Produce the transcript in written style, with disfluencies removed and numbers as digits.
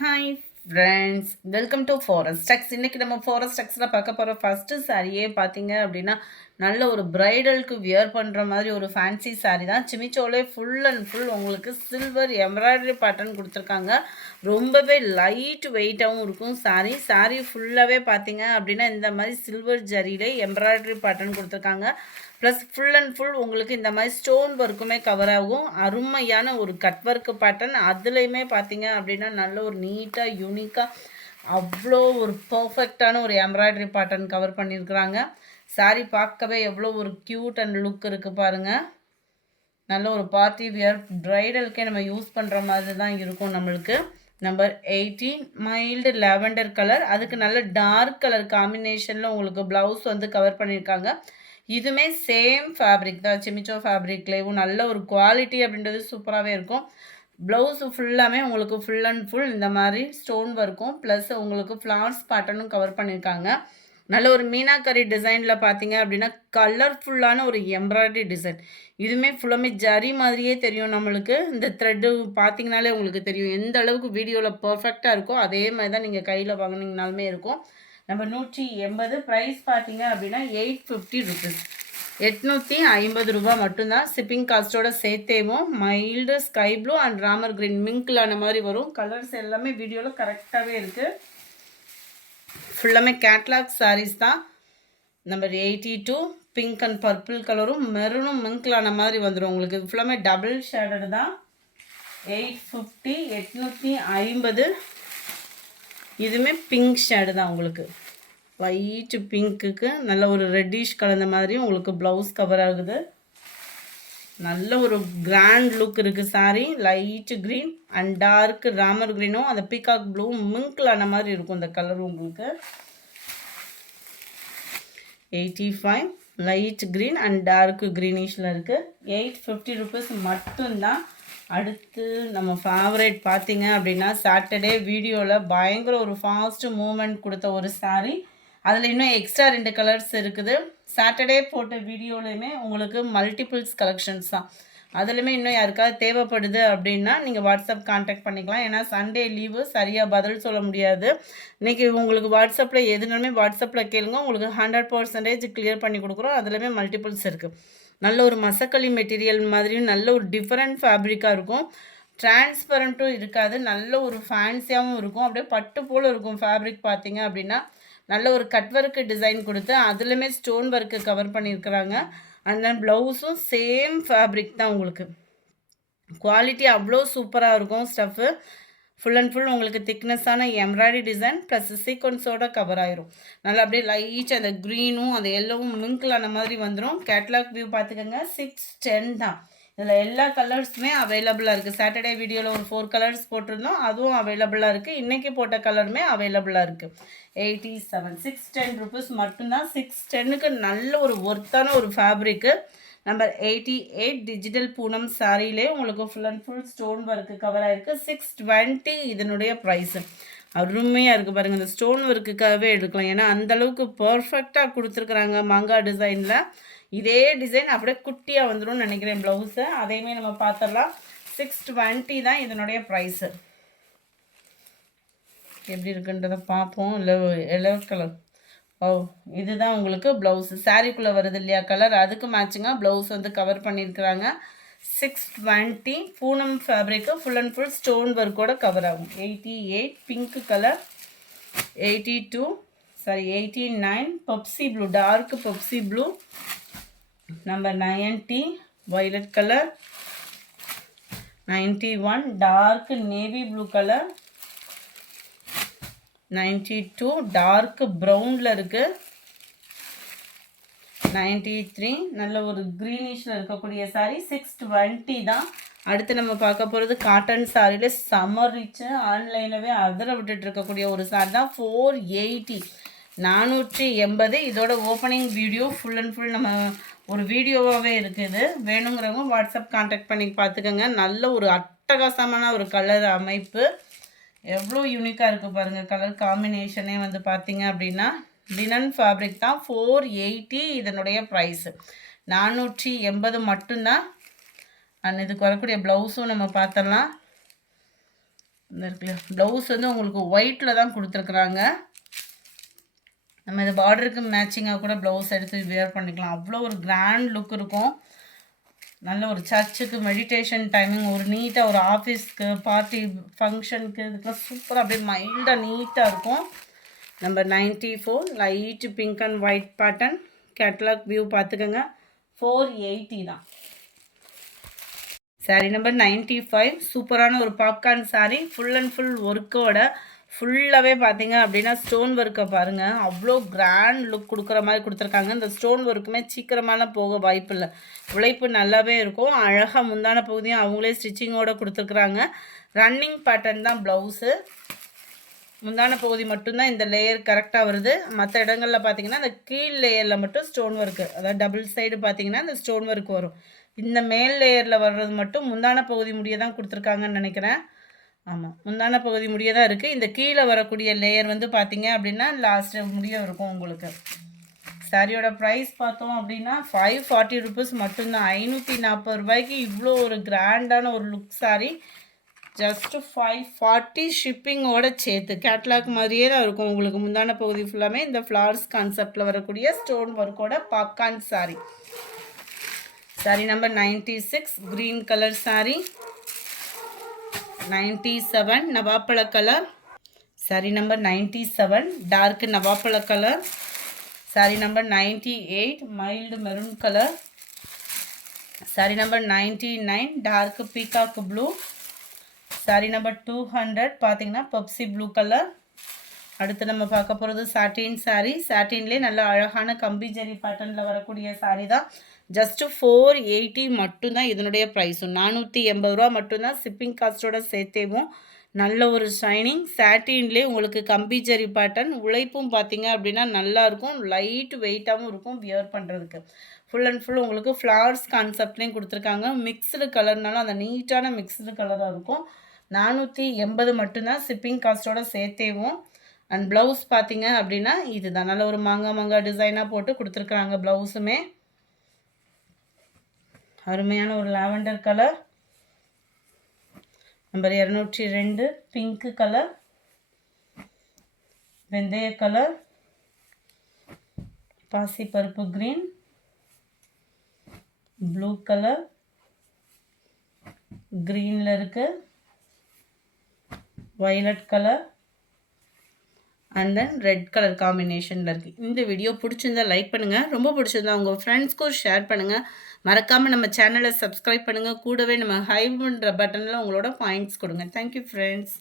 Hi friends, welcome to forest techs. இன்றைக்கி நம்ம forest டெக்ஸில் பார்க்க போகிற ஃபஸ்ட்டு சாரியே பார்த்தீங்க அப்படின்னா நல்ல ஒரு ப்ரைடலுக்கு வியர் பண்ணுற மாதிரி ஒரு ஃபேன்சி சாரீ தான். சிமிச்சோலே ஃபுல் அண்ட் ஃபுல் உங்களுக்கு சில்வர் எம்ப்ராய்டரி பேட்டர்ன் கொடுத்துருக்காங்க. ரொம்பவே லைட் வெயிட்டாகவும் இருக்கும் சாரீ ஃபுல்லாகவே பார்த்தீங்க அப்படின்னா இந்த மாதிரி சில்வர் ஜரியிலே எம்ப்ராய்டரி பேட்டர்ன் கொடுத்துருக்காங்க. ப்ளஸ் ஃபுல் அண்ட் ஃபுல் உங்களுக்கு இந்த மாதிரி ஸ்டோன் ஒர்க்குமே கவர் ஆகும். அருமையான ஒரு கட் ஒர்க்கு பேட்டர்ன். அதுலேயுமே பார்த்தீங்க அப்படின்னா நல்ல ஒரு நீட்டாக யூனிக்காக அவ்வளோ ஒரு பர்ஃபெக்டான ஒரு எம்ப்ராய்டரி பேட்டர்ன் கவர் பண்ணியிருக்கிறாங்க. சாரீ பார்க்கவே எவ்வளோ ஒரு க்யூட் அண்ட் லுக் இருக்குது பாருங்கள். நல்ல ஒரு பார்ட்டி வியர் ப்ரைடலுக்கே நம்ம யூஸ் பண்ணுற மாதிரி தான் இருக்கும். நம்மளுக்கு நம்பர் 18 மைல்டு லாவெண்டர் கலர், அதுக்கு நல்ல டார்க் கலர் காம்பினேஷனில் உங்களுக்கு ப்ளவுஸ் வந்து கவர் பண்ணியிருக்காங்க. இதுவுமே சேம் ஃபேப்ரிக் தான், சிமிச்சோ ஃபேப்ரிக்லேயும் நல்ல ஒரு குவாலிட்டி அப்படின்றது சூப்பராகவே இருக்கும். ப்ளவுஸு ஃபுல்லாமே உங்களுக்கு ஃபுல் அண்ட் ஃபுல் இந்த மாதிரி ஸ்டோன் ஒர்க்கும் ப்ளஸ் உங்களுக்கு ஃப்ளார்ஸ் பேட்டர்னும் கவர் பண்ணியிருக்காங்க. நல்ல ஒரு மீனாக்கரி டிசைனில் பார்த்தீங்க அப்படின்னா கலர்ஃபுல்லான ஒரு எம்ப்ராய்டரி டிசைன். இதுவுமே ஃபுல்லாமே ஜரி மாதிரியே தெரியும் நம்மளுக்கு. இந்த த்ரெட்டு பார்த்தீங்கனாலே உங்களுக்கு தெரியும் எந்த அளவுக்கு வீடியோவில் பர்ஃபெக்டாக இருக்கோ அதே மாதிரி தான் நீங்கள் கையில் வாங்கினீங்கனாலுமே இருக்கும். நம்ம 180 ப்ரைஸ் பார்த்தீங்க அப்படின்னா 850 ருபீஸ், 850 ரூபா மட்டும்தான். ஷிப்பிங் காஸ்ட்டோட சேர்த்தேவும் mild sky blue and Ramar green மிங்க்லான மாதிரி வரும். கலர்ஸ் எல்லாமே வீடியோவில் கரெக்டாகவே இருக்குது. ஃபுல்லாமே கேட்லாக் சாரீஸ் தான். நம்பர் 82 பிங்க் அண்ட் பர்பிள் கலரும் மெரூனும் மிங்க்லான மாதிரி வந்துடும் உங்களுக்கு. ஃபுல்லாமே டபுள் ஷேடடு தான். 850, 850. இதுவுமே பிங்க் ஷேடு தான் உங்களுக்கு. லைட்டு பிங்க்குக்கு நல்ல ஒரு ரெட்டிஷ் கலந்த மாதிரி உங்களுக்கு ப்ளவுஸ் கவர் ஆகுது. நல்ல ஒரு கிராண்ட் லுக் இருக்குது sari. Light green and dark Ramar க்ரீனும் அந்த பீகாக் ப்ளூ மிங்க்லான மாதிரி இருக்கும் இந்த கலர் உங்களுக்கு. 85 லைட் க்ரீன் அண்ட் டார்க் க்ரீனிஷில் இருக்குது. 850 ருபீஸ் மட்டும்தான். அடுத்து நம்ம ஃபேவரேட் பார்த்தீங்க அப்படின்னா சாட்டர்டே வீடியோவில் பயங்கர ஒரு ஃபாஸ்ட்டு மூமெண்ட் கொடுத்த ஒரு சாரீ. அதில் இன்னும் எக்ஸ்ட்ரா 2 கலர்ஸ் இருக்குது. சாட்டர்டே போட்ட வீடியோலையுமே உங்களுக்கு மல்டிபிள்ஸ் கலெக்ஷன்ஸ் தான். அதுலேயுமே இன்னும் யாருக்காவது தேவைப்படுது அப்படின்னா நீங்கள் வாட்ஸ்அப் கான்டாக்ட் பண்ணிக்கலாம். ஏன்னா சண்டே லீவு, சரியாக பதில் சொல்ல முடியாது. இன்றைக்கி உங்களுக்கு வாட்ஸ்அப்பில் எதுனாலுமே வாட்ஸ்அப்பில் கேளுங்க, உங்களுக்கு 100% கிளியர் பண்ணி கொடுக்குறோம். அதுலேயுமே மல்டிபிள்ஸ் இருக்குது. நல்ல ஒரு மசக்களி மெட்டீரியல் மாதிரியும் நல்ல ஒரு டிஃப்ரெண்ட் ஃபேப்ரிக்காக இருக்கும். டிரான்ஸ்பரண்ட்டும் இருக்காது, நல்ல ஒரு ஃபேன்சியாகவும் இருக்கும். அப்படியே பட்டு போல் இருக்கும் ஃபேப்ரிக் பார்த்தீங்க அப்படின்னா. நல்ல ஒரு கட் ஒர்க்கு டிசைன் கொடுத்து அதுலேயுமே ஸ்டோன் ஒர்க்கு கவர் பண்ணியிருக்கிறாங்க. அண்ட் தென் ப்ளவுஸும் சேம் ஃபேப்ரிக் தான் உங்களுக்கு. குவாலிட்டி அவ்வளோ சூப்பராக இருக்கும் ஸ்டஃப்பு. ஃபுல் அண்ட் ஃபுல் உங்களுக்கு திக்னஸான எம்ப்ராய்டரி டிசைன் ப்ளஸ் சீக்வன்ஸோட கவர் ஆயிரும். நல்லா அப்படியே லைட் அந்த க்ரீனும் அந்த எல்லோவும் மிங்கிளான மாதிரி வந்துடும். கேட்லாக் வியூ பார்த்துக்கோங்க. 610 தான். இதில் எல்லா கலர்ஸுமே அவைலபிளாக இருக்குது. சாட்டர்டே வீடியோவில் ஒரு 4 கலர்ஸ் போட்டிருந்தோம், அதுவும் அவைலபிளாக இருக்குது. இன்றைக்கி போட்ட கலருமே அவைலபிளாக இருக்குது. 87, 610 ருபீஸ் மட்டும்தான். 610க்கு நல்ல ஒரு ஒர்த்தான ஒரு ஃபேப்ரிக்கு. நம்பர் 88 டிஜிட்டல் பூனம் சாரியிலே உங்களுக்கு full and full stone work cover ஆகிருக்கு. 620 இதனுடைய ப்ரைஸு. அருமையாக இருக்குது பாருங்கள். இந்த ஸ்டோன் ஒர்க்குக்காகவே எடுக்கலாம், ஏன்னா அந்தளவுக்கு பர்ஃபெக்டாக கொடுத்துருக்குறாங்க. மாங்காய் டிசைனில் இதே டிசைன் அப்படியே குட்டியாக வந்துடும் நினைக்கிறேன் ப்ளவுஸு. அதையுமே நம்ம பார்த்துடலாம். 620 தான் இதனுடைய ப்ரைஸு. எப்படி இருக்குன்றதை பார்ப்போம். Yellow colour. ஓ, இதுதான் உங்களுக்கு ப்ளவுஸு. சாரீக்குள்ளே வருது இல்லையா கலர், அதுக்கு மேட்சிங்காக ப்ளவுஸ் வந்து கவர் பண்ணியிருக்கிறாங்க. 620 பூனம் ஃபேப்ரிக்கு ஃபுல் அண்ட் ஃபுல் ஸ்டோன் ஒர்க்கோட கவர் ஆகும். 88 pink colour, 82 89 Pepsi blue, dark Pepsi blue. Number 90 violet colour, 91 dark navy blue colour, 92 dark ப்ரௌனில் இருக்குது, 93 நல்ல ஒரு க்ரீனிஷில் இருக்கக்கூடிய சாரீ. 620 தான். அடுத்து நம்ம பார்க்க போகிறது காட்டன் சாரியில் சம்மர் ரிச்சு ஆன்லைனவே அதிர விட்டுட்டு இருக்கக்கூடிய ஒரு சாரி தான். 480, 480. இதோட opening video full and full நம்ம ஒரு வீடியோவாகவே இருக்குது. வேணுங்கிறவங்க வாட்ஸ்அப் கான்டாக்ட் பண்ணி பார்த்துக்கோங்க. நல்ல ஒரு அட்டகாசமான ஒரு கலர் அமைப்பு. எவ்வளோ யூனிக்காக இருக்குது பாருங்கள். கலர் காம்பினேஷனே வந்து பார்த்தீங்க அப்படின்னா லினன் ஃபேப்ரிக் தான். 480 இதனுடைய ப்ரைஸு. 480 மட்டும்தான். அண்ட் இதுக்கு வரக்கூடிய ப்ளவுஸும் நம்ம பார்த்தலாம். இந்த இருக்குல்ல ப்ளவுஸ் வந்து உங்களுக்கு ஒயிட்டில் தான் கொடுத்துருக்குறாங்க. நம்ம இந்த பார்டருக்கு மேட்சிங்காக கூட ப்ளவுஸ் எடுத்து வியர் பண்ணிக்கலாம். அவ்வளோ ஒரு கிராண்ட் லுக் இருக்கும். நல்ல ஒரு சர்ச்சுக்கு மெடிடேஷன் டைமிங் ஒரு நீட்டாக ஒரு ஆஃபீஸ்க்கு பார்ட்டி ஃபங்க்ஷனுக்கு இதுக்கெலாம் சூப்பராக அப்படியே மைல்டாக நீட்டாக இருக்கும். Number 94 light pink and white pattern. Catalogue view பார்த்துக்கோங்க. 480 தான். சாரீ நம்பர் 95 சூப்பரான ஒரு popcorn sari. Full and full ஒர்க்கோட ஃபுல்லாகவே பார்த்தீங்க அப்படின்னா ஸ்டோன் ஒர்க்கை பாருங்கள். அவ்வளோ கிராண்ட் லுக் கொடுக்குற மாதிரி கொடுத்துருக்காங்க. இந்த ஸ்டோன் ஒர்க்குமே சீக்கிரமாலாம் போக வாய்ப்பு இல்லை. உழைப்பு நல்லாவே இருக்கும். அழகாக முந்தான பகுதியும் அவங்களே ஸ்டிச்சிங்கோடு கொடுத்துருக்குறாங்க. ரன்னிங் பேட்டர்ன் தான் ப்ளவுஸு. முந்தான பகுதி மட்டும்தான் இந்த லேயர் கரெக்டாக வருது. மற்ற இடங்களில் பார்த்தீங்கன்னா இந்த கீழ் லேயரில் மட்டும் ஸ்டோன் ஒர்க்கு, அதாவது டபுள் சைடு பார்த்தீங்கன்னா இந்த ஸ்டோன் ஒர்க் வரும். இந்த மேல் லேயரில் வர்றது மட்டும் முந்தான பகுதி முடிய தான் கொடுத்துருக்காங்கன்னு நினைக்கிறேன். ஆமாம், முந்தான பகுதி முடிய தான் இருக்குது. இந்த கீழே வரக்கூடிய லேயர் வந்து பார்த்தீங்க அப்படின்னா லாஸ்ட்டு முடிய இருக்கும் உங்களுக்கு. சாரியோட ப்ரைஸ் பார்த்தோம் அப்படின்னா 540 ருபீஸ் மட்டும்தான். 540 ரூபாய்க்கு இவ்வளோ ஒரு கிராண்டான ஒரு லுக் சாரி. ஜஸ்ட்டு 540 ஷிப்பிங்கோட சேர்த்து. கேட்லாக் மாதிரியே தான் இருக்கும் உங்களுக்கு. முந்தான பகுதி ஃபுல்லாமே இந்த ஃப்ளவர்ஸ் கான்செப்டில் வரக்கூடிய ஸ்டோன் ஒர்க்கோட popcorn sari. Sari number 96 green colour sari. 97 நவாப்பழ கலர். சாரி நம்பர் 97 டார்க் நவாப்பழ colour. Sari number 98 mild maroon colour. Sari number 99 dark peacock blue. Sari number 200 பார்த்தீங்கன்னா பெப்சி ப்ளூ கலர். அடுத்து நம்ம பார்க்க போகிறது சாட்டின் சாரீ. சாட்டின்லேயே நல்ல அழகான கம்பி ஜரி பேட்டர்னில் வரக்கூடிய சாரீ தான். ஜஸ்ட்டு 480 மட்டும்தான் இதனுடைய ப்ரைஸும். 480 ரூபா மட்டும்தான் ஷிப்பிங் காஸ்ட்டோட சேர்த்தேவும். நல்ல ஒரு ஷைனிங் சாட்டின்லேயே உங்களுக்கு கம்பி ஜரி பேட்டர்ன். உழைப்பும் பார்த்தீங்க அப்படின்னா நல்லாயிருக்கும். லைட் வெயிட்டாகவும் இருக்கும் வியர் பண்ணுறதுக்கு. ஃபுல் அண்ட் ஃபுல் உங்களுக்கு ஃப்ளவர்ஸ் கான்செப்ட்லேயும் கொடுத்துருக்காங்க. மிக்ஸ்டு கலர்னாலும் அந்த நீட்டான மிக்ஸ்டு கலராக இருக்கும். 480 மட்டும்தான் ஷிப்பிங் காஸ்ட்டோட சேர்த்தேவும். அண்ட் ப்ளவுஸ் பார்த்தீங்க அப்படின்னா இதுதான். நல்ல ஒரு மாங்காய் டிசைனாக போட்டு கொடுத்துருக்குறாங்க. ப்ளவுஸுமே அருமையான ஒரு lavender colour. Number 202 pink colour, வெந்தய கலர், பாசிப்பருப்பு கிரீன், ப்ளூ கலர், க்ரீனில் இருக்குது, violet colour and then red colour காம்பினேஷனில் இருக்குது. இந்த வீடியோ பிடிச்சிருந்தா லைக் பண்ணுங்கள். ரொம்ப பிடிச்சிருந்தா உங்கள் ஃப்ரெண்ட்ஸ்க்கும் ஷேர் பண்ணுங்கள். மறக்காமல் நம்ம சேனலை சப்ஸ்கிரைப் பண்ணுங்கள். கூடவே நம்ம ஹைப்ன்ற பட்டனில் உங்களோட பாயிண்ட்ஸ் கொடுங்க. Thank you friends.